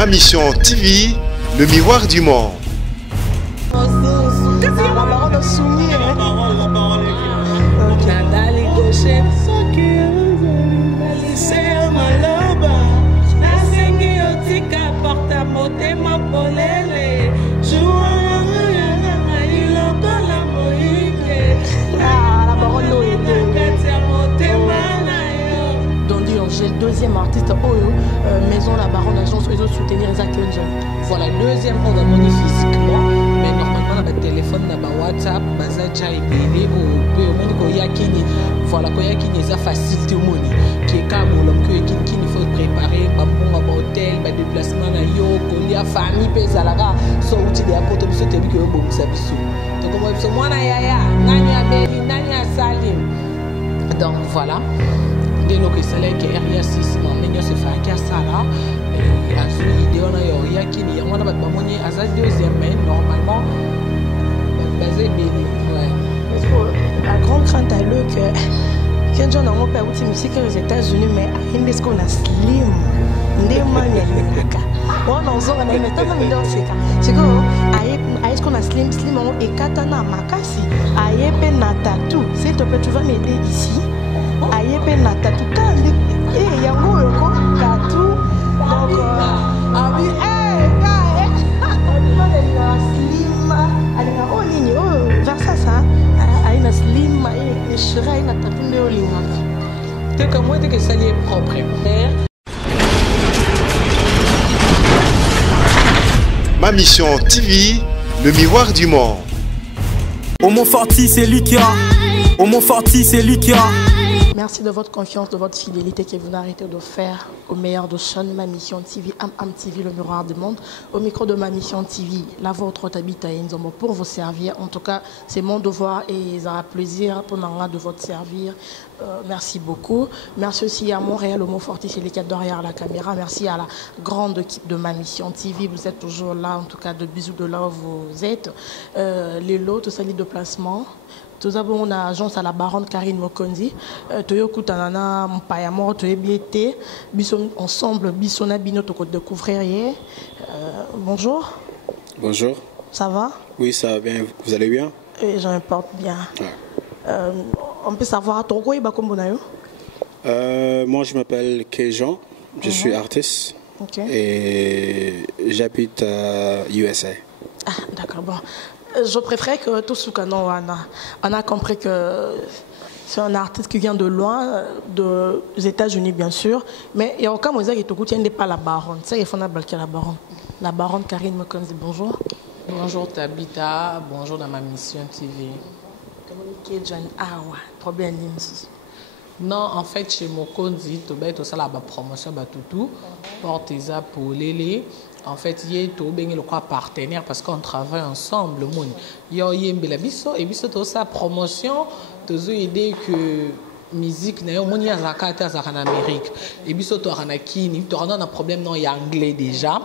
Ma Mission TV, le miroir du monde. J'ai le deuxième artiste, Maison La Baronne, agence réseau soutenir les accueils. Voilà, le deuxième, on va monter physiquement, mais normalement, on a le téléphone, on a WhatsApp, on a Jaibele, voilà, quand il y a facilité au monde, qui est comme il faut préparer, un hôtel, un déplacement, il y a famille, pézalaga, soit outil de apporter, puis c'est que bon, ça bisou. Donc, on va moi, Nanya Beli, Nanya Salim. Donc, voilà. Dès que c'est là que RIA 6, on se fait qu'à ça là. Et à ce idée, on a qui n'y a pas de monnaie à sa deuxième main, normalement, basé béni. La grande crainte à l'eau que quand on a un peu de musique aux États-Unis, mais il y a qu'on a slim. On est-ce qu'on a slim et katana makasi. Aïe, tatou. S'il te plaît, tu vas m'aider ici. Aïe, tatou. Et yango yoko tatou. Donc, ah oui, slim. Allez, vers ça. Aïe, slim. Et cherai na tatou néolima. Tu comme moi, que ça y est propre. Ma Mission TV, le miroir du monde. Au Montforti, c'est lui qui a. Au Montforti, c'est lui qui a. Merci de votre confiance, de votre fidélité que vous n'arrêtez de faire au meilleur de chaîne Ma Mission TV, Am TV, le miroir du monde. Au micro de Ma Mission TV, la vôtre habite à Nzombo pour vous servir. En tout cas, c'est mon devoir et ça a plaisir pour nous de vous servir. Merci beaucoup. Merci aussi à Montréal, au Montforti, c'est les 4 derrière la caméra. Merci à la grande équipe de Ma Mission TV. Vous êtes toujours là, en tout cas, de bisous de là où vous êtes. Les lots, tout ça, les déplacements. Tout d'abord, on a agence à la Baronne Karine Mokonzi. Toyo Kutanana, Mpayamo, Toyo Biete. Ensemble, Bissona Bino, Toko découvrir. Bonjour. Bonjour. Ça va? Oui, ça va bien. Vous allez bien? Oui, je me porte bien. On peut savoir à Togo et Bakombonayo? Moi, je m'appelle Kejan. Je suis artiste. Okay. Et j'habite à USA. Ah, d'accord, bon. Je préfère que tout ce qu'on a compris que c'est un artiste qui vient de loin, des États-Unis bien sûr, mais il y a aucun moyen qui ne tient pas la Baronne. C'est il faut balquer la Baronne. La Baronne Karine Mokonzi, bonjour. Bonjour Tabita, bonjour dans Ma Mission TV. Problème. Non, en fait, chez Mokonzi, tu as la promotion Batutu, Porteza pour Lélé. En fait, il y a le partenaire parce qu'on travaille ensemble. Il y a une promotion, tu as idée que musique, il y a en Amérique. Et puis, tu as un problème dans l'anglais déjà.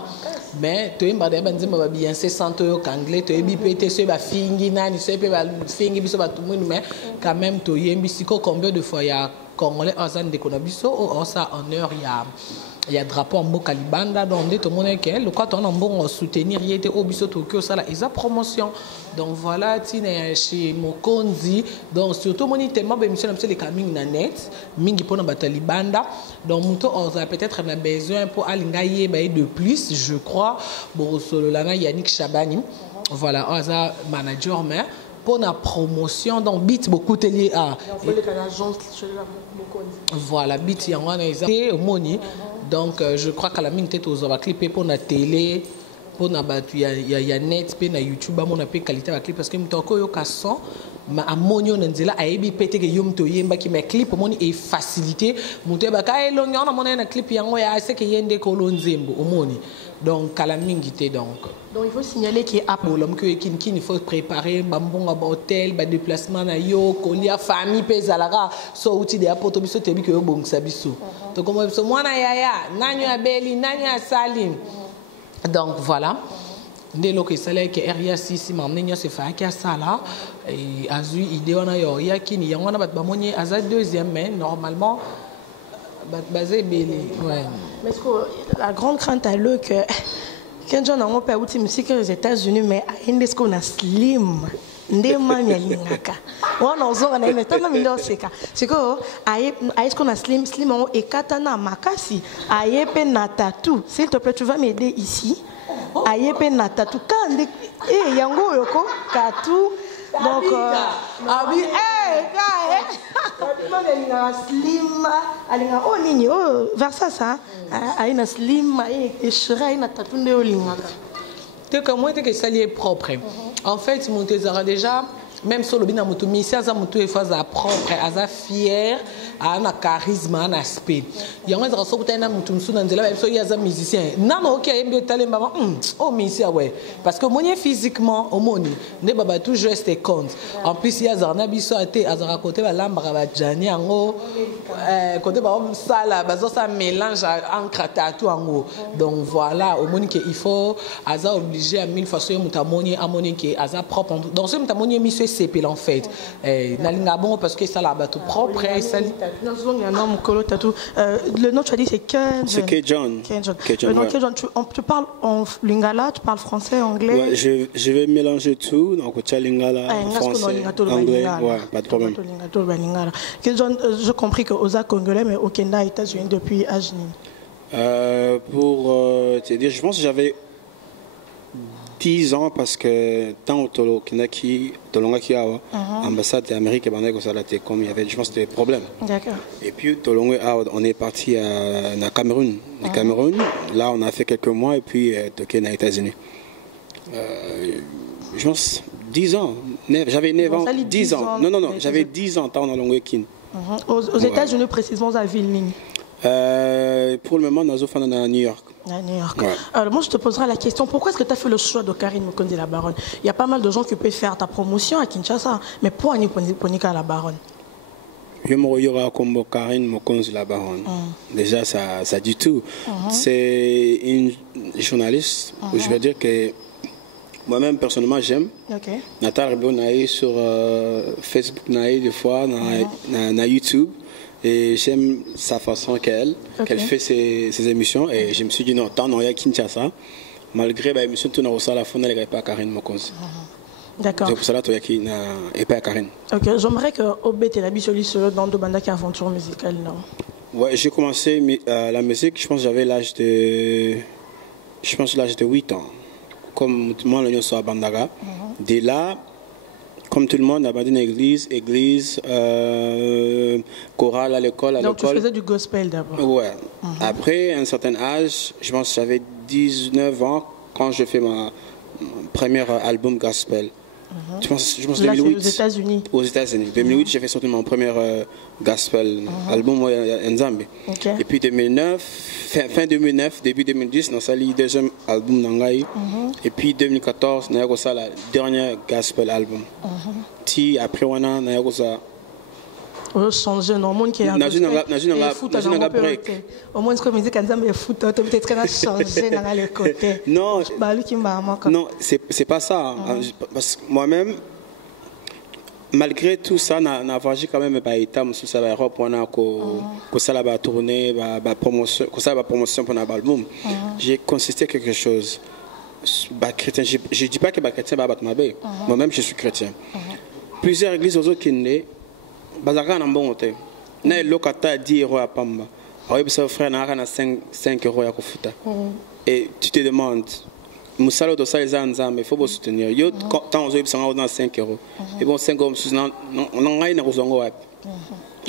Mais tu as bien c'est anglais, tu as mais quand même, tu as combien de fois il y a Congolais en heure, il y a drapeau en Bokalibanda, donc tout le monde est le quoi on a bon soutenir il était au biso Tokyo ça là ils a promotion donc voilà chez Mokonzi donc surtout mon tellement ben monsieur les camping na net mingi pour na batalibanda donc muto on a peut-être un besoin pour alingaye de plus je crois bon solo là Yannick Chabani voilà on a manager mais pour la promotion donc bit beaucoup lié à voilà bit yango na ezate omoni donc je crois qu'à la mine tête aux va clipper pour la télé pour na batu ya net pe na YouTube mon appel qualité va clip parce que mtoko yo kason ma amonio nzela ayebi pété que yom to yemba ki ma clip moni et facilité muté ba ka elongi on a mon na clip yango ya c'est que yende ko lonzembo omoni donc à la mingité donc il faut signaler qu'il y a l'homme il faut préparer bambon à hôtel ba déplacement na yo kolia famille pezalaga so outil de apoto biso tebi que bon sabiso to comme moi na yaya nanyo abeli nanya salim donc voilà dès que c'est là que RIA 6 m'amener se fait qu'à ça là et azu idée on a yo ya kini yango na bat ba moni aza deuxième main normalement basé belé. Ouais. Mais la grande crainte à l'eux que quand on a un peu outil musique aux États-Unis, mais est-ce qu'on a slim? Ndemani alingaka. Wana ozonga na ine tana mindo seka. Siko est-ce qu'on a slim on ekatana makasi ayepe na tatou. S'il te plaît, tu vas m'aider ici. Ayepe na tatou kande yango yoko tatou. Donc abi slim alinga o nini o versa ça aina slim et shira ina tatou nde olingaka. Tu comme moi que ça est propre. En fait, mon tesara déjà même sur le bina moto misi aza moto e faza propre aza fier ana charisme ana aspect yango ezaka so kutana moto musu na nzela ba so yaza musicien nano OK ayembe talemba oh misi ouais parce que moni physiquement omoni ne baba toujours reste compte en plus yaza na biso ate azara côté ba lambra ba jani yango côté ba sala bazo ça mélange encre tatou yango donc voilà omoni que il faut aza obligé à mille façons moto amoni que aza propre donc ce moto amoni misi c'est en fait nalinga bon parce que ça la bateau propre ça le nom tu as dit c'est Ken. C'est Kejon. Tu parles en lingala, tu parles français, anglais. Ouais, je vais mélanger tout donc tu as lingala, français, anglais, ouais, pas de problème. Kejon, j'ai compris que Oza congolais mais au Kenya, États-Unis depuis âge ni. Pour te dire, je pense que j'avais 10 ans parce que tant au Tolongaki ambassade d'Amérique et comme il y avait je pense des problèmes. D'accord. Et puis on est parti à Cameroun. Cameroun, là on a fait quelques mois et puis toqué aux États-Unis. Je pense 10 ans. J'avais 9 ans, 10 ans. Non, j'avais 10 ans tant dans Longuekin. Aux États-Unis précisément à Ville. Pour le moment, nous sommes à New York. À New York. Ouais. Alors, moi, je te poserai la question, pourquoi est-ce que tu as fait le choix de Karine Mokonzi la Baronne? Il y a pas mal de gens qui peuvent faire ta promotion à Kinshasa, mais pourquoi Ponika la Baronne? Je me comme Karine Mokonzi la Baronne. Déjà, ça dit tout. C'est une journaliste, je veux dire que moi-même, personnellement, j'aime. Okay. Nathalie Rebo naïe sur Facebook, naïe des fois, na YouTube. Et j'aime sa façon qu'elle fait ses émissions. Et je me suis dit, non, tant non, il y a Kinshasa. Malgré l'émission, tout n'a pas la fin, elle n'est pas Karine Mokonzi. D'accord. C'est pour cela qu'il n'y a pas Karine. Ok, j'aimerais que Obé Telabi soit dans de Banda qui aventure musicale, non? Ouais, j'ai commencé la musique, je pense que j'avais l'âge de 8 ans. Comme tout le monde, l'Union soit à Bandaga. Dès là, comme tout le monde, abandonné église, chorale à l'école. Donc tu faisais du gospel d'abord? Ouais. Après un certain âge, je pense que j'avais 19 ans quand je fais mon premier album gospel. Je pense là, 2008. aux États-Unis. Aux États-Unis. 2008, j'ai fait sortir mon premier gospel album en Zambie. Et puis 2009, fin 2009, début 2010, on a le deuxième album d'Angaï. Et puis 2014, on a eu le dernier gospel album. Après, on a eu on change non monde qui est un break au moins comme musique en Zambie foot peut-être qu'on a changé dans le côté non c'est pas ça parce que moi-même malgré tout ça n'a voyagé quand même pas état sur ça Europe on a que ça va tourner va promotion que ça va promotion pour un album j'ai consisté quelque chose chrétien je dis pas que chrétien va battre ma bête moi-même je suis chrétien plusieurs églises aux autres qui né bazaka na mbongo te na lokata 10 € à pamba ayebi sa frère na kana 5 € ya kofuta et tu te demandes musalo do ça les nzambe faut vous soutenir yo tant ozo bisanga na 5 € et bon 5 € non on ngai na kozongo wapi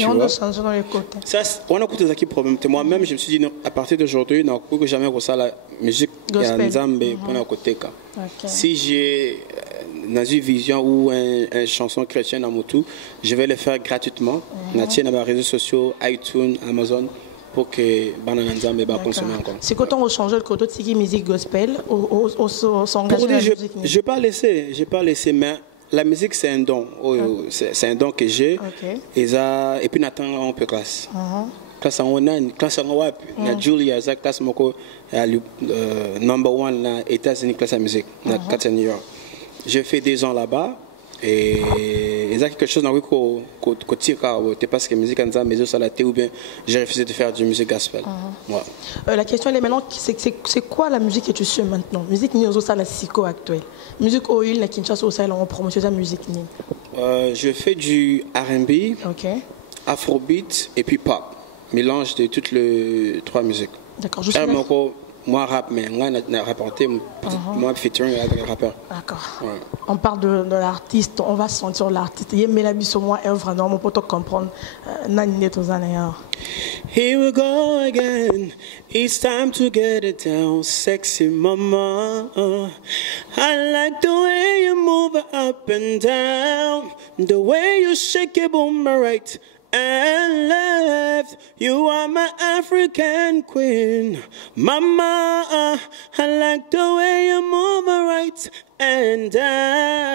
on doit changer dans les côtés ça on a côté qui problème moi-même je me suis dit non, à partir d'aujourd'hui non que jamais ko ça la musique ya nzambe pour na côté ka si j'ai dans une vision ou une chanson chrétienne à Motu, je vais le faire gratuitement. On tient dans les réseaux sociaux, iTunes, Amazon, pour que Banana Nzambe va consommer encore. C'est quand on va changer le côté de musique gospel, on s'engage dans la musique. Je n'ai pas laissé, mais la musique c'est un don. C'est un don que j'ai. Et puis Nathan, on peut classe. Classe en Onan, classe en Wap, Julia, classe moko, number 1 aux États-Unis, classe à musique, New York. J'ai fait 2 ans là-bas Et il y a quelque chose dans le côté parce que la musique ou bien j'ai refusé de faire de musique gospel. La question est maintenant, c'est quoi la musique que tu suis maintenant? Musique ni aux la psycho actuelle. Musique au il la Kinshasa au Sahel on promotion la musique ni. Je fais du R&B, Afrobeat et puis pop. Mélange de toutes les trois musiques. D'accord. Moi rap mais moi rapporté moi featuring avec un rappeur. D'accord. Ouais. On parle de l'artiste, on va sentir l'artiste. Il y a biso moi œuvre non pour te comprendre nani to zanaya. Here we go again. It's time to get it down, sexy mama. I like the way you move up and down, the way you shake it boom right and left. You are my African queen, mama. I like the way you move right and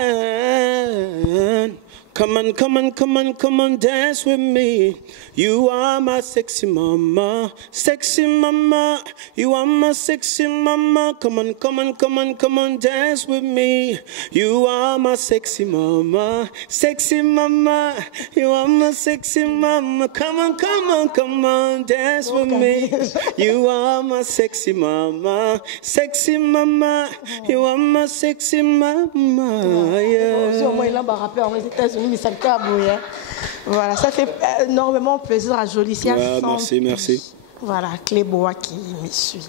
down. Come on, come on, come on, come on, dance with me. You are my sexy mama, sexy mama. You are my sexy mama. Come on, come on, come on, come on, dance with me. You are my sexy mama, sexy mama. You are my sexy mama. Come on, come on, come on, dance with me. You are my sexy mama, sexy mama. You are my sexy mama. Yeah. Voilà, ça fait énormément plaisir à Jolicia. Merci, merci. Voilà, Cléboa qui me suit.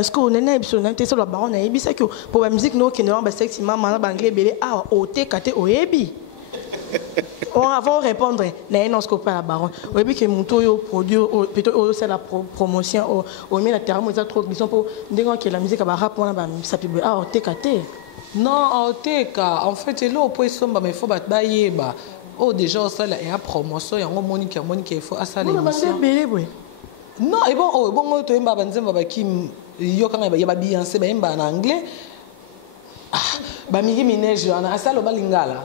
Ce qu'on a dit, c'est le baron a dit que pour la musique, nous qui nous avons sexy maman, anglais, belé, ah, oté, kate, oébi. On va répondre, n'est non, ce qu'on parle la baron. Oébi qui monte au produit, plutôt c'est la promotion, au milieu de la terre, on a trop de pour dire que la musique a rap, on a ça peut ah, oté, kate. Non, en fait, c'est là où il faut bailler. Oh, déjà, ça, il y a une promotion, il y a une monique, il faut ça. Non, et bon, tu il y a Beyoncé, en anglais. Migi Minaj, ça, le balingala.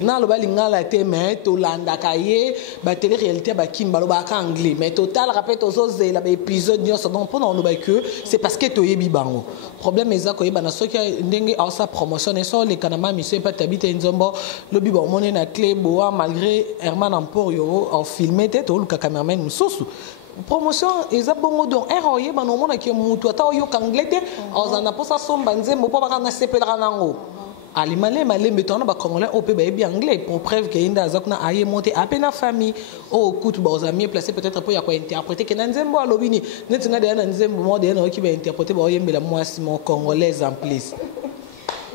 Na lo balingala te mais to landa kaye ba télé réalité ba kim ba lo ba anglais mais total rappelle to zoze la ba épisode nyos donc pour non lo ba que c'est parce que to yebi bango problème eza ko yeba na soki ndenge a sa promotion so les kanama monsieur pas tabite nzombo lo bi bon moné na clé boa malgré Herman Emporio en filmé te to le cameraman mususu promotion eza bongo donc eroye ba no mona ki mutu ata yo kanglais te ozana posa somba nzembo po ba na sepelra nango Ali malé mais on a congolais au pays bien anglais pour preuve qu'il y a une azakuna aïe monté à peine la famille au coup de bas amis placé peut-être pour y avoir interprété que nanzembo à l'obini n'était pas dans nanzembo moi d'ailleurs qui va interpréter bah yembe la moi si mon congolais en plus.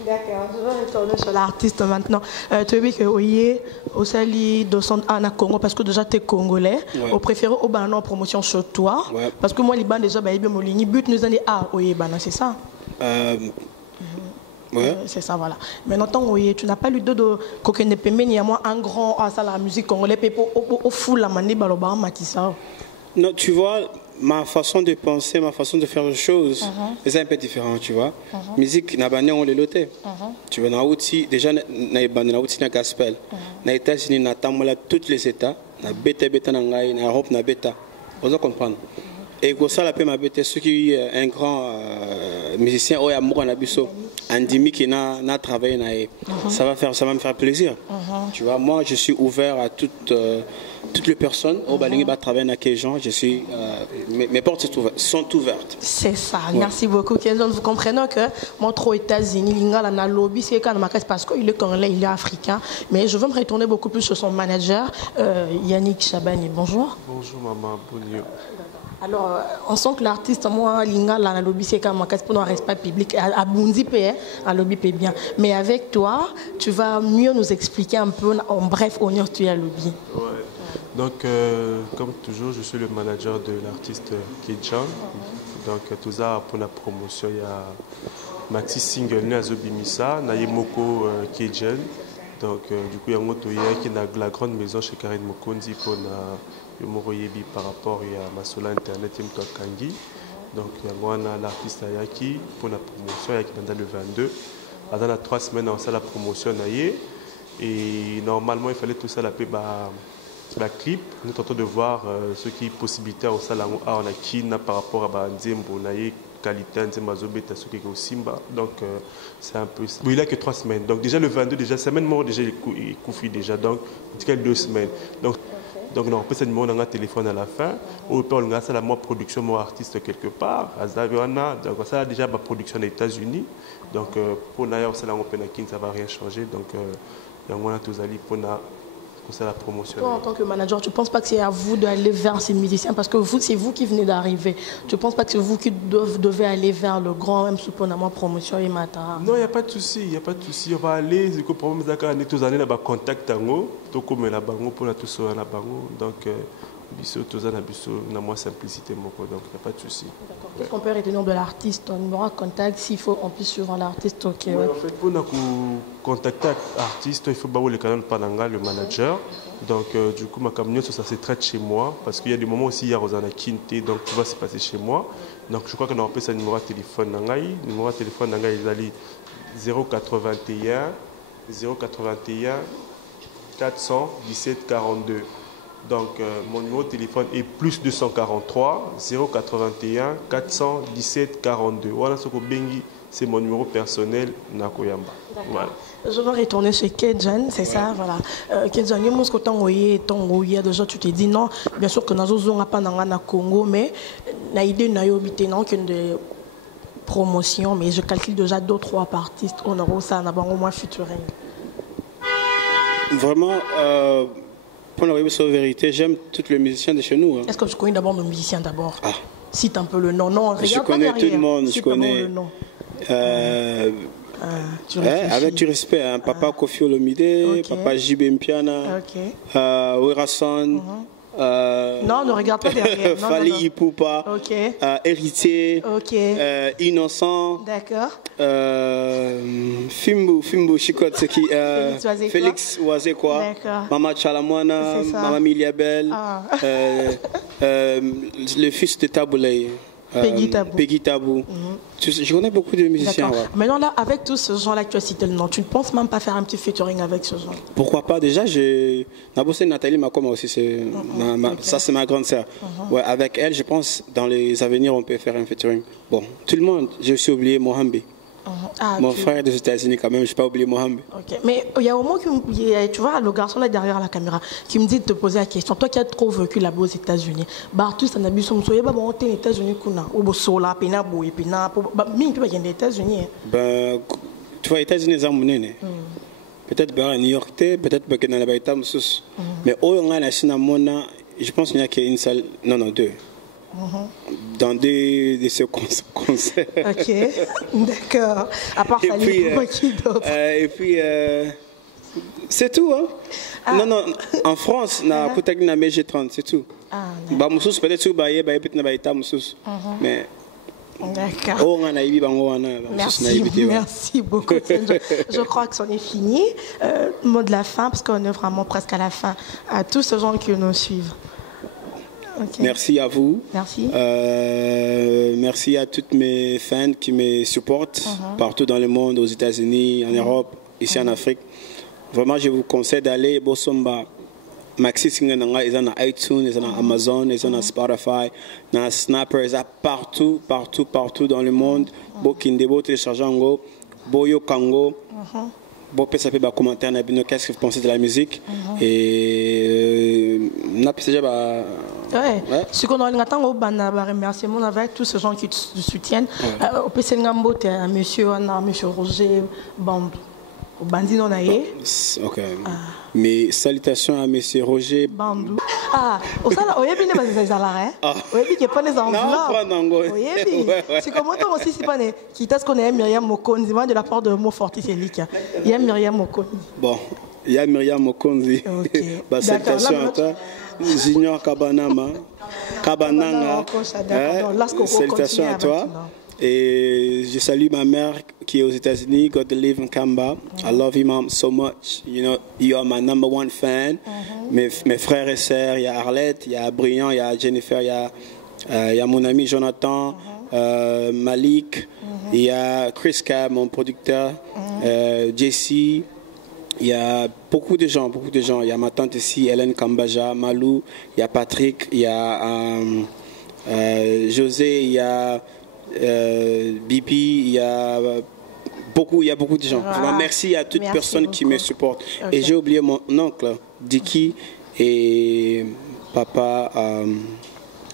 D'accord, je vais retourner sur l'artiste maintenant. Tu as vu que oui, au Sali de son Anna Congo parce que déjà tu es congolais. Ouais. Au préféré au banan en promotion sur toi. Ouais. Parce que moi les bandes déjà bah bien mon ligne but nous en est ah oui banan c'est ça. Ouais. C'est ça, voilà. Mais maintenant, oui, tu n'as pas lu de coquin de pembe, il y a moi un grand à ça la musique congolaise, au fou la manie baloba matissa. Non, tu vois, ma façon de penser, ma façon de faire les choses, c'est un peu différent, tu vois. Musique, n'a pas on les loté. Tu vois, déjà, n'a pas na gospel. Na États-Unis, na tamola tous les États, na beta na ngai, na Europe na beta. Vous comprendre. Et comme ça, la paix m'a bêté, ceux qui un grand musicien, oh, amour en abisso, Andimi qui n'a travaillé, ça va me faire plaisir. Tu vois, moi, je suis ouvert à toutes les personnes. Au Balingi va travailler avec les gens. Je suis, mes portes sont ouvertes. C'est ça. Ouais. Merci beaucoup. Vous comprenez que moi, trop États-Unis, l'Inga, la lobby, c'est quand même parce qu'il est congolais, il est africain. Mais je veux me retourner beaucoup plus sur son manager, Yannick Chabani. Bonjour. Bonjour, maman. Bonjour. Alors, on sent que l'artiste, moi, Linga, la lobby, c'est quand même pour un respect public. À Bundi, à lobby, bien. Mais avec toi, tu vas mieux nous expliquer un peu, en bref, où tu es à lobby. Ouais. Donc, comme toujours, je suis le manager de l'artiste Kidjan. Donc, tout ça pour la promotion, il y a Maxi Single, Nazobimisa, Nayemoko Kidjan. Donc, du coup, il y a un autre qui est la grande maison chez Karine Mokondi pour Yomoroyebi par rapport à Masola Internet Yemto Kangi. Donc, il y a l'artiste Ayaki pour la promotion, Ayaki dans le 22. Dans les 3 semaines, on a la promotion. Et normalement, il fallait tout ça, la clip. Nous tentons de voir ce qui est possibilité au salon. On a Kina par rapport à Nzembo, qualité, Simba. Donc, c'est un peu ça. Bon, il a que 3 semaines. Donc, déjà le 22, déjà, semaine mort, déjà, il confie déjà. Donc, il y a 2 semaines. Donc, non, on peut se demander un téléphone à la fin. Ou on a la production, mon artiste quelque part. Donc, ça a déjà ma production aux États-Unis. Donc, pour Naya, ça ne va rien changer. Donc, on a tous allés pour la promotion. Toi, en tant que manager, tu ne penses pas que c'est à vous d'aller vers ces musiciens parce que c'est vous qui venez d'arriver. Tu ne penses pas que c'est vous qui devez aller vers le grand M Souponama Promotion et Mata? Non, il n'y a pas de souci, il n'y a pas de souci. On va aller, c'est que le problème, c'est qu'on est tous années là-bas, contact tout comme la bango, pour la tout ça, la bango. Donc, tous années, na moins simplicité, donc il n'y a pas de souci. Qu'est-ce qu'on peut retenir de l'artiste? On numéro de contact, s'il faut on puisse suivre l'artiste. Ok. Ouais, en fait, pour contacter l'artiste, il faut que le canal Pananga, le manager. Donc, du coup, ma camionnette, ça se traite chez moi. Parce qu'il y a des moments aussi, il y a Rosana Kinte, donc tout va se passer chez moi. Donc, je crois qu'on a appelé ça numéro de téléphone. Le numéro de téléphone, il est 081 417 42. Donc, mon numéro de téléphone est plus 243 081 417 42. Voilà ce que Bengi, c'est mon numéro personnel, Nakoyamba. Voilà. Je vais retourner chez Kedjan, c'est ça, voilà. Kedjan, il y a déjà, tu te dis non, bien sûr que nous n'avons pas dans Congo, mais l'idée n'a pas de promotion, mais je calcule déjà 2-3 artistes, on aura ça, on a au moins featuring. Vraiment, pour la vérité, j'aime tous les musiciens de chez nous. Hein. Est-ce que tu connais d'abord nos musiciens d'abord? Ah. Cite un peu le nom. Non, regarde je connais tout le monde. Cite je connais. le nom. Avec du respect, hein. Papa Kofi Olomide, okay. Papa JB Mpiana, okay. Werason. Non, ne regarde pas derrière. Fali Ipupa, okay. Héritier, okay. Innocent. D'accord. Fimbo Chikot, c'est qui Félix Oazekwa, Mama Chalamwana, Mama Miliabel, le fils de Taboulay. Peggy Tabou. Je connais beaucoup de musiciens. Ouais. Maintenant, là, avec tous ces gens-là que tu as cité le nom, tu ne penses même pas faire un petit featuring avec ce genre? Pourquoi pas? Déjà, Nabossé Nathalie Makoma aussi, ça c'est ma grande sœur. Ouais, avec elle, je pense, dans les avenirs, on peut faire un featuring. Bon, tout le monde, j'ai aussi oublié Mohambi. Mon frère des États-Unis, quand même, je n'ai pas oublié Mohamed. Okay. Mais il y a un moment, tu vois, le garçon là derrière la caméra, qui me dit de te poser la question. Toi qui as trop vécu là-bas aux États-Unis, tout ça n'a pas aux États-Unis, ou Sola, Penabo, et Pina, mais tu vas y aux États-Unis. Tu vois, les États-Unis, peut-être à New York, peut-être que dans la État, mais je pense qu'il n'y a qu'une seule, non, deux. Dans de ces concerts. Ok, d'accord. À part ça, qui d'autre? Et puis, c'est tout. Hein? Non, en France, on a un G30, c'est tout. Peut-être que mais. D'accord. Merci beaucoup. Je crois que c'en est fini. Mot de la fin, parce qu'on est vraiment presque à la fin. À tous ces gens qui nous suivent. Okay. Merci à vous. Merci. Merci à toutes mes fans qui me supportent partout dans le monde, aux États-Unis, en Europe, ici en Afrique. Vraiment, je vous conseille d'aller Bosomba. Maxi Singer, ils sont dans iTunes, ils sont dans Amazon, ils sont dans Spotify, dans Snapper, ils sont partout dans le monde. Bokinde, Bo téléchargeant, Boyo Kango. Bon, peut-être ça peut commenter qu'est-ce que vous pensez de la musique et ce qu'on a remerciement avec tous ces gens qui te soutiennent. Au PC Ngambo, tu as monsieur Roger Bandou. Ok. Mes salutations à monsieur Roger Bandou. Au salon, on y a bien des salariés. On y a bien pas les enveloppes. C'est comme toi aussi, c'est pas né. Qui t'a ce qu'on a Myriam Mokonzi, de la part de Mo Fortis et Lika. Il y a Myriam Mokonzi. Bon, il y a Myriam Mokonzi. Salutations à toi. Junior Kabananga. Salutations à toi. Et je salue ma mère qui est aux États-Unis, God live in Kamba. I love you, mom, so much. You know, you are my number one fan. Mes frères et sœurs, il y a Arlette, il y a Brian, il y a Jennifer, il y a mon ami Jonathan, Malik, il y a Chris Cab, mon producteur, Jesse. Il y a beaucoup de gens. Il y a ma tante ici, Hélène Kambaja, Malou, il y a Patrick, il y a José, il y a BP, il y a beaucoup de gens. Vraiment, merci à toute personne qui me supporte. Okay. Et j'ai oublié mon oncle, Dicky, et papa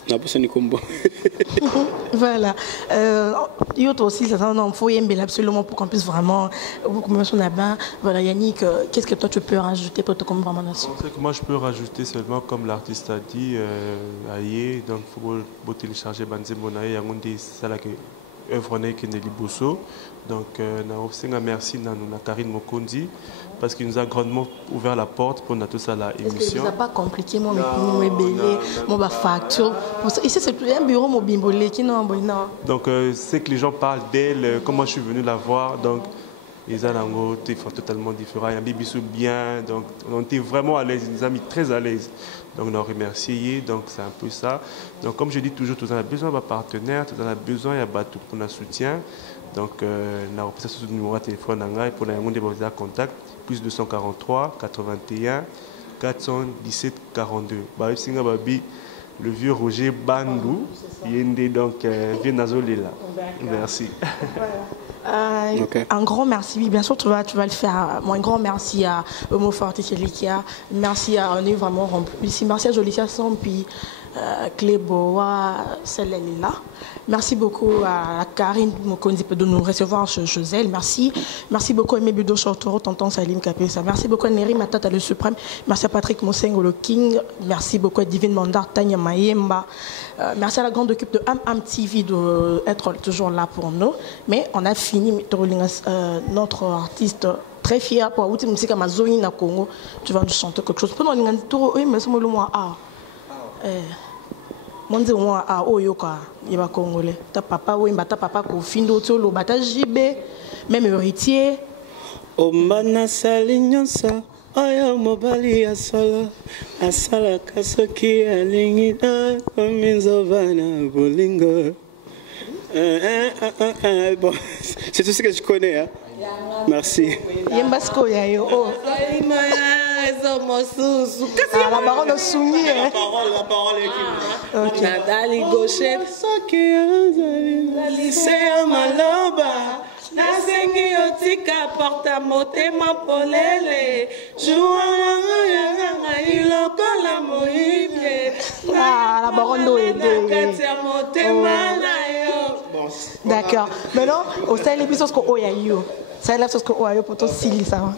Nabusa Nikombo. Voilà. Il aussi, il faut aimer absolument pour qu'on puisse vraiment vous commencer là-bas. Voilà, Yannick, qu'est-ce que toi tu peux rajouter pour te comme vraiment nation? Moi, je peux rajouter seulement, comme l'artiste a dit, aïe, donc il faut télécharger Banzemonaï, Yangondi, c'est là que œuvre qui est Liboso. Donc, merci à Karine Mokondi parce qu'il nous a grandement ouvert la porte pour tout ça la émission. Est-ce que vous n'avez pas compliqué mon facture? Ici, c'est un bureau mobile qui non. Donc, c'est que les gens parlent d'elle, comment je suis venu la voir. Donc, les Alango, ils font totalement différent. Il y a un Bibissou bien. Donc, on était vraiment à l'aise, des amis très à l'aise. Donc, on a remercié. Donc, c'est un peu ça. Donc, comme je dis toujours, tout le monde a besoin d'un partenaire, tout le monde a besoin pour un soutien. Donc, on a repris ce numéro de téléphone pour les contact, plus 243 81 417 42. Le vieux Roger Bandou, donc vient Nazolela. Merci. Okay. Un grand merci, bien sûr tu vas le faire. Un grand merci à Homo Forti Likia, merci à on est vraiment rempli ici, merci à Jolicia Sampi, Cléboa, celle-là. Merci beaucoup à Karine Mokondi de nous recevoir chez elle. Merci beaucoup à Mebudo Chortoro, tonton Salim Kapesa. Merci beaucoup à Neri Matata le Suprême. Merci à Patrick Mosengo le King. Merci beaucoup à Divine Mandar Tanya Mayemba. Merci à la grande équipe de Am TV d'être toujours là pour nous. Mais on a fini notre artiste très fier pour Outi Musique Amazoni na Congo. Tu vas nous chanter quelque chose. Pendant une oui, mais c'est moi Monde moi oyoka yeba congolais. Ta papa oui mbata papa ko findo tolo bata jibe même héritier. Omana salinyonsa aya mobali asala asala kasoki alingida kominzovana bolingo. Bon, c'est tout ce que je connais hein. Merci. Yembasko yayo. Oh. La parole de Soumi. La parole est qui? Nadali Gaucher. C'est Maloba. Nasengi otika porta motema polele. Jouana iloko la moïbe. La baronne d'Oédé. D'accord. Maintenant, au sein de l'épisode que Oyayo. Ça là ce que Oyayo pour toi Sili ça.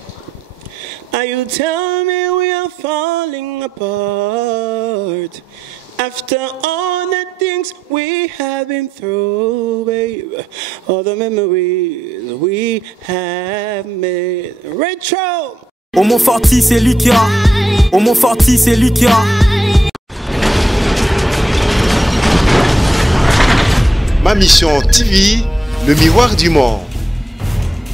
Are you tell me we are falling apart after all the things we have been through, babe? All the memories we have made. Retro. Homo Forti c'est Likia. Homo Forti c'est Likia. Ma mission TV, le miroir du monde.